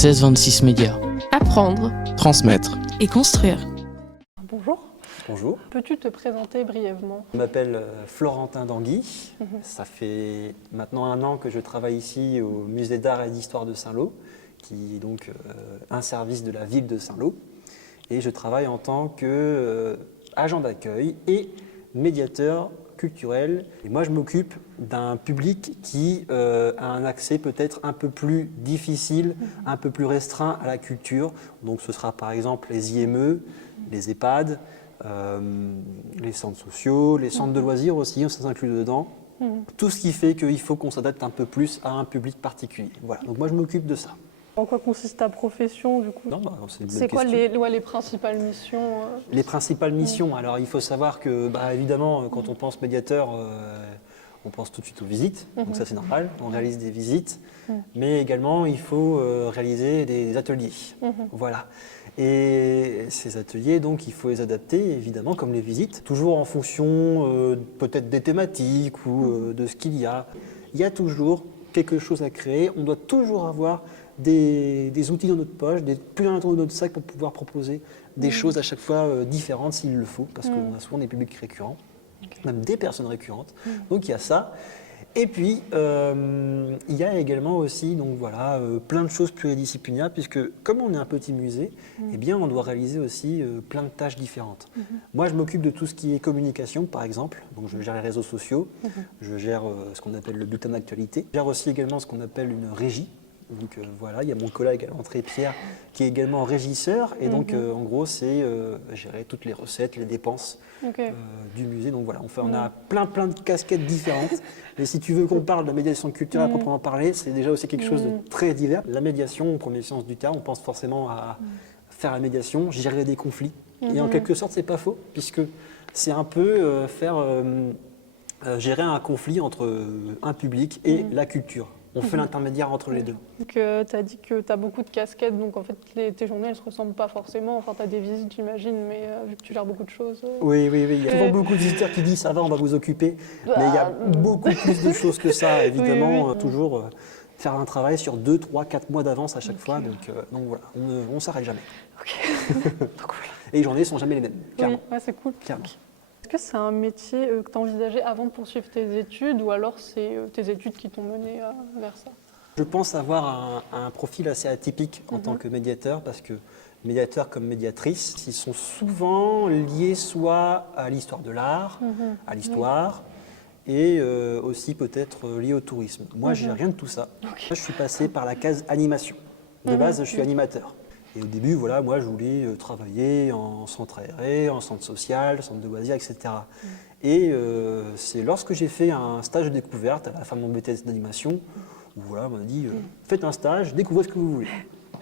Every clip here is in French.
1626 Médias. Apprendre Transmettre. et construire. Bonjour, Bonjour, peux-tu te présenter brièvement? je m'appelle Florentin Danguy. Ça fait maintenant 1 an que je travaille ici au Musée d'Art et d'Histoire de Saint-Lô, qui est donc un service de la ville de Saint-Lô. Et je travaille en tant qu'agent d'accueil et médiateur culturel. Et moi, je m'occupe d'un public qui a un accès peut-être un peu plus difficile, un peu plus restreint à la culture. Donc ce sera par exemple les IME, les EHPAD, les centres sociaux, les centres de loisirs aussi, ça s'inclut dedans. Tout ce qui fait qu'il faut qu'on s'adapte un peu plus à un public particulier. Voilà. Donc moi, je m'occupe de ça. En quoi consiste ta profession du coup? Non, c'est une bonne C'est quoi question. les principales missions? Les principales missions, alors il faut savoir que, évidemment, quand on pense médiateur, on pense tout de suite aux visites, donc ça c'est normal, on réalise des visites, mais également il faut réaliser des ateliers. Voilà. Et ces ateliers, donc il faut les adapter, évidemment, comme les visites, toujours en fonction peut-être des thématiques ou de ce qu'il y a. Il y a toujours quelque chose à créer, on doit toujours avoir des outils dans notre poche, des plus dans notre sac pour pouvoir proposer des choses à chaque fois différentes s'il le faut, parce qu'on a souvent des publics récurrents, même des personnes récurrentes. Donc il y a ça. Et puis il y a également aussi donc voilà, plein de choses pluridisciplinaires, puisque comme on est un petit musée, eh bien, on doit réaliser aussi plein de tâches différentes. Moi je m'occupe de tout ce qui est communication par exemple, donc je gère les réseaux sociaux, je gère ce qu'on appelle le bulletin d'actualité, je gère aussi également ce qu'on appelle une régie. Donc voilà, il y a mon collègue à l'entrée, Pierre, qui est également régisseur. Et donc, en gros, c'est gérer toutes les recettes, les dépenses du musée. Donc voilà, on a plein de casquettes différentes. Et si tu veux qu'on parle de la médiation culturelle à proprement parler, c'est déjà aussi quelque chose de très divers. La médiation, au premier sens du terme, on pense forcément à faire la médiation, gérer des conflits. Et en quelque sorte, c'est pas faux, puisque c'est un peu gérer un conflit entre un public et la culture. On fait l'intermédiaire entre les deux. Donc tu as dit que tu as beaucoup de casquettes, donc en fait tes journées elles se ressemblent pas forcément. Enfin tu as des visites j'imagine, mais vu que tu gères beaucoup de choses. Oui, il y a souvent beaucoup de visiteurs qui disent ça va, on va vous occuper. Mais il y a beaucoup plus de choses que ça, évidemment. Toujours faire un travail sur 2, 3, 4 mois d'avance à chaque fois. Donc voilà, on ne s'arrête jamais. Et les journées ne sont jamais les mêmes, clairement. Oui, ouais, c'est cool. Clairement. Est-ce que c'est un métier que tu as envisagé avant de poursuivre tes études ou alors c'est tes études qui t'ont mené vers ça? Je pense avoir un profil assez atypique en tant que médiateur, parce que médiateur comme médiatrice, ils sont souvent liés soit à l'histoire de l'art, à l'histoire, et aussi peut-être liés au tourisme. Moi, j'ai rien de tout ça. Moi, je suis passé par la case animation. De base, je suis animateur. Et au début, voilà, moi, je voulais travailler en centre aéré, en centre social, centre de loisirs, etc. Et c'est lorsque j'ai fait un stage de découverte à la fin de mon BTS d'animation, où voilà, on m'a dit faites un stage, découvrez ce que vous voulez.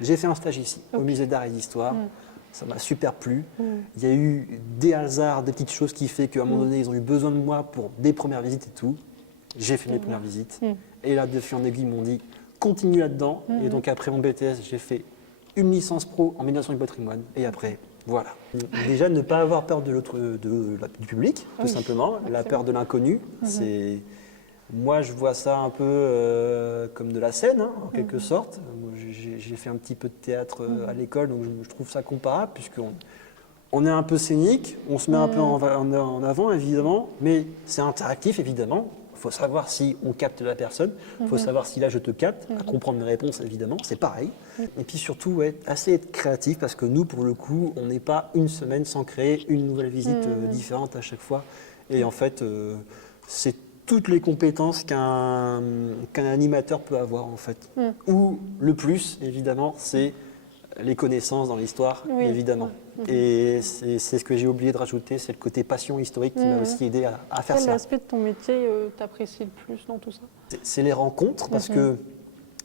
J'ai fait un stage ici, au Musée d'Art et d'Histoire. Ça m'a super plu. Il y a eu des hasards, des petites choses qui fait qu'à un moment donné, ils ont eu besoin de moi pour des premières visites et tout. J'ai fait mes premières visites. Et là, de fil en aiguille, ils m'ont dit continue là-dedans. Et donc après mon BTS, j'ai fait une licence pro en médiation du patrimoine. Et après, voilà. Déjà, ne pas avoir peur du public, tout simplement. La peur de l'inconnu, c'est... Moi, je vois ça un peu comme de la scène, hein, en quelque sorte. J'ai fait un petit peu de théâtre à l'école, donc je trouve ça comparable, puisqu'on est un peu scénique, on se met un peu en avant, évidemment, mais c'est interactif, évidemment. Il faut savoir si on capte la personne, il faut savoir si là je te capte, à comprendre mes réponses, évidemment, c'est pareil. Et puis surtout, être créatif, parce que nous, pour le coup, on n'est pas une semaine sans créer une nouvelle visite différente à chaque fois. Et en fait, c'est toutes les compétences qu'un animateur peut avoir, en fait. Ou le plus, évidemment, c'est les connaissances dans l'histoire, évidemment. Et c'est ce que j'ai oublié de rajouter, c'est le côté passion historique qui m'a aussi aidé à faire ça. Quel aspect de ton métier t'apprécies le plus dans tout ça? C'est les rencontres, parce que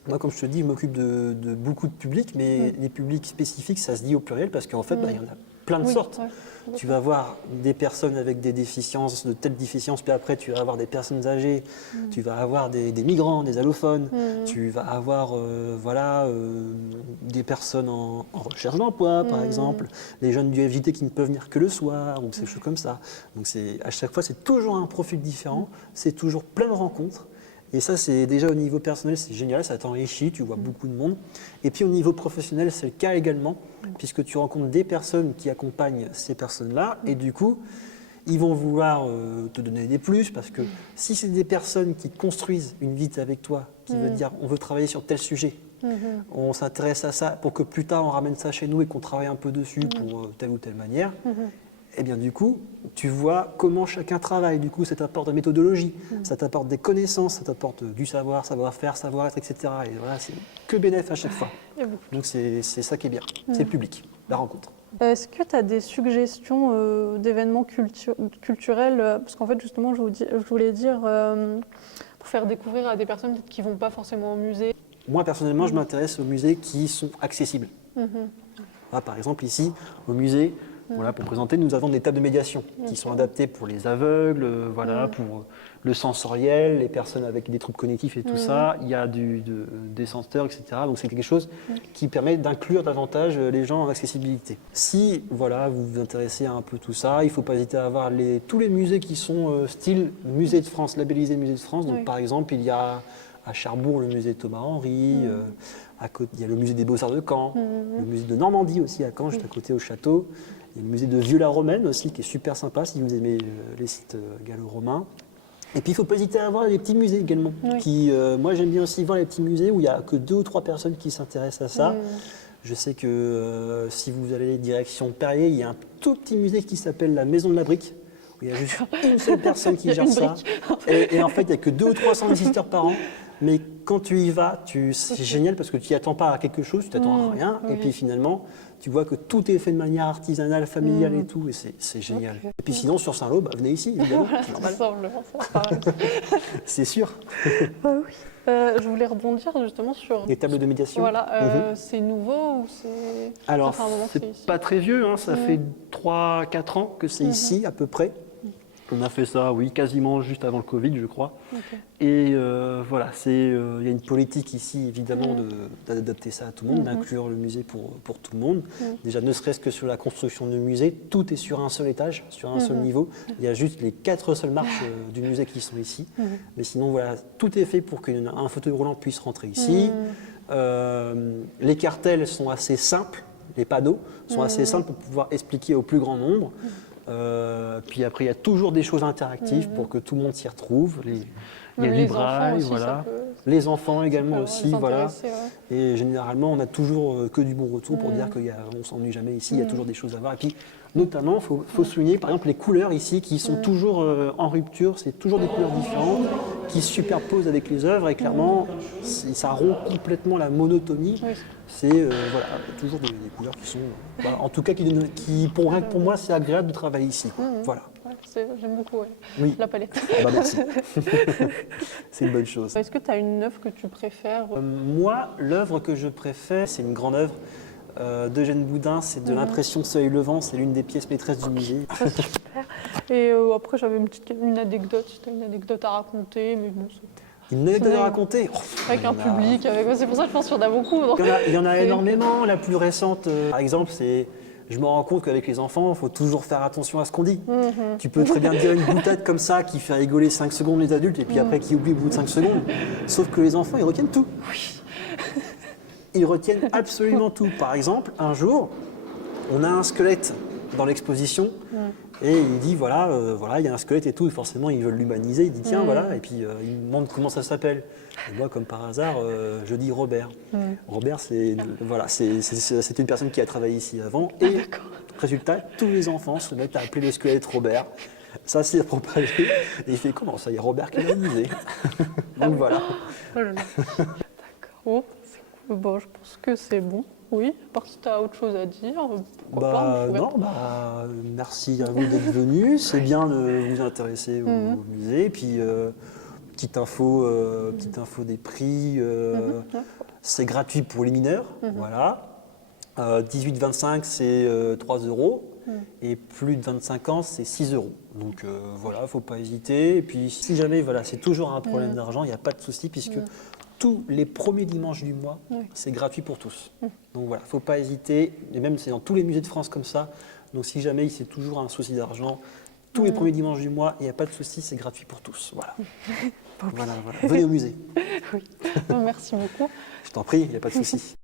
moi, comme je te dis, je m'occupe de beaucoup de publics, mais les publics spécifiques, ça se dit au pluriel, parce qu'en fait, il y en a plein de sortes. Tu vas avoir des personnes avec des déficiences, de telles déficiences, puis après tu vas avoir des personnes âgées, tu vas avoir des migrants, des allophones, tu vas avoir des personnes en recherche d'emploi, par exemple, les jeunes du FJT qui ne peuvent venir que le soir, donc ces choses comme ça. Donc à chaque fois, c'est toujours un profil différent, c'est toujours plein de rencontres. Et ça, c'est déjà au niveau personnel, c'est génial, ça t'enrichit, tu vois beaucoup de monde. Et puis au niveau professionnel, c'est le cas également, puisque tu rencontres des personnes qui accompagnent ces personnes-là, et du coup, ils vont vouloir te donner des plus, parce que si c'est des personnes qui construisent une vie avec toi, qui veut dire on veut travailler sur tel sujet, on s'intéresse à ça pour que plus tard on ramène ça chez nous et qu'on travaille un peu dessus pour telle ou telle manière, et bien du coup, tu vois comment chacun travaille. Du coup, ça t'apporte de la méthodologie, ça t'apporte des connaissances, ça t'apporte du savoir, savoir-faire, savoir-être, etc. Et voilà, c'est que bénéf à chaque fois. Donc c'est ça qui est bien, c'est le public, la rencontre. Est-ce que tu as des suggestions d'événements culturels parce qu'en fait, justement, je voulais dire, pour faire découvrir à des personnes qui ne vont pas forcément au musée. Moi, personnellement, je m'intéresse aux musées qui sont accessibles. Là, par exemple, ici, au musée, voilà, pour présenter, nous avons des tables de médiation qui sont adaptées pour les aveugles, voilà, pour le sensoriel, les personnes avec des troubles cognitifs et tout ça. Il y a des senteurs, etc. Donc c'est quelque chose qui permet d'inclure davantage les gens en accessibilité. Si voilà, vous vous intéressez à un peu tout ça, il ne faut pas hésiter à voir tous les musées qui sont style Musée de France, labellisé Musée de France. Donc par exemple, il y a à Cherbourg le musée Thomas Henry, à côté, il y a le musée des Beaux-Arts de Caen, le musée de Normandie aussi à Caen, juste à côté au château. Il y a le musée de Vieux-la-Romaine aussi, qui est super sympa si vous aimez les sites gallo-romains. Et puis, il ne faut pas hésiter à voir les petits musées également. Moi, j'aime bien aussi voir les petits musées où il n'y a que 2 ou 3 personnes qui s'intéressent à ça. Je sais que si vous allez direction Perrier, il y a un tout petit musée qui s'appelle la Maison de la Brique, où il y a juste une seule personne qui gère ça. Et en fait, il n'y a que 200 ou 300 visiteurs par an. Mais quand tu y vas, c'est génial parce que tu n'y attends pas à quelque chose, tu t'attends à rien. Et puis finalement, tu vois que tout est fait de manière artisanale, familiale et tout, et c'est génial. Et puis sinon, sur Saint-Lô, venez ici, évidemment. C'est sûr. Je voulais rebondir justement sur... Les tables de médiation. Voilà, c'est nouveau ou c'est... Alors, c'est pas très vieux, hein, ça fait 3-4 ans que c'est ici à peu près. On a fait ça, oui, quasiment juste avant le Covid, je crois. Et voilà, il y a une politique ici, évidemment, d'adapter ça à tout le monde, d'inclure le musée pour tout le monde. Déjà, ne serait-ce que sur la construction du musée, tout est sur un seul étage, sur un seul niveau. Il y a juste les 4 seules marches du musée qui sont ici. Mais sinon, voilà, tout est fait pour qu'un fauteuil roulant puisse rentrer ici. Les cartels sont assez simples, les panneaux sont assez simples pour pouvoir expliquer au plus grand nombre. Puis après, il y a toujours des choses interactives pour que tout le monde s'y retrouve. Il y a du braille, voilà. Les enfants également aussi, voilà. Et généralement, on n'a toujours que du bon retour pour dire qu'on ne s'ennuie jamais ici. Il y a toujours des choses à voir. Et puis, notamment, il faut souligner, par exemple, les couleurs ici qui sont toujours en rupture. C'est toujours des couleurs différentes qui se superposent avec les œuvres. Et clairement, ça rompt complètement la monotonie. C'est voilà, toujours des couleurs qui sont, en tout cas, pour moi, c'est agréable de travailler ici. Voilà. J'aime beaucoup la palette. Merci. C'est une bonne chose. Est-ce que tu as une œuvre que tu préfères Moi, l'œuvre que je préfère, c'est une grande œuvre d'Eugène Boudin, c'est de l'impression de Soleil levant, c'est l'une des pièces maîtresses du musée. Super. Et après, j'avais une anecdote, si tu as une anecdote à raconter, mais bon, une anecdote à raconter avec un public, c'est pour ça que je pense qu'il y en a beaucoup. Donc... Il y en a énormément. La plus récente, par exemple, c'est... Je me rends compte qu'avec les enfants, il faut toujours faire attention à ce qu'on dit. Tu peux très bien dire une boutade comme ça qui fait rigoler 5 secondes les adultes et puis après qui oublie au bout de 5 secondes. Sauf que les enfants, ils retiennent tout. Ils retiennent absolument tout. Par exemple, un jour, on a un squelette dans l'exposition et il dit voilà, il y a un squelette et tout, et forcément ils veulent l'humaniser. Il dit tiens, voilà, et puis il me demande comment ça s'appelle. Et moi, comme par hasard, je dis Robert. Robert, c'est une personne qui a travaillé ici avant. Et résultat, tous les enfants se mettent à appeler le squelette Robert. Ça s'est propagé. Et il fait comment ça? Il y a Robert qui l'a musée. Donc voilà. Oh là là. D'accord. Bon, je pense que c'est bon. Oui, à part si tu as autre chose à dire. Merci à vous d'être venus. C'est bien de vous intéresser au musée. Puis, petite info des prix. C'est gratuit pour les mineurs. Voilà. 18-25, c'est 3 €. Et plus de 25 ans, c'est 6 €. Donc voilà, il ne faut pas hésiter. Et puis, si jamais c'est toujours un problème d'argent, il n'y a pas de souci puisque tous les premiers dimanches du mois, c'est gratuit pour tous. Donc voilà, il ne faut pas hésiter. Et même, c'est dans tous les musées de France comme ça. Donc si jamais c'est toujours un souci d'argent, tous les premiers dimanches du mois, il n'y a pas de souci, c'est gratuit pour tous. Voilà. pas oublier. Voilà. Venez au musée. Oui. Merci beaucoup. Je t'en prie, il n'y a pas de souci.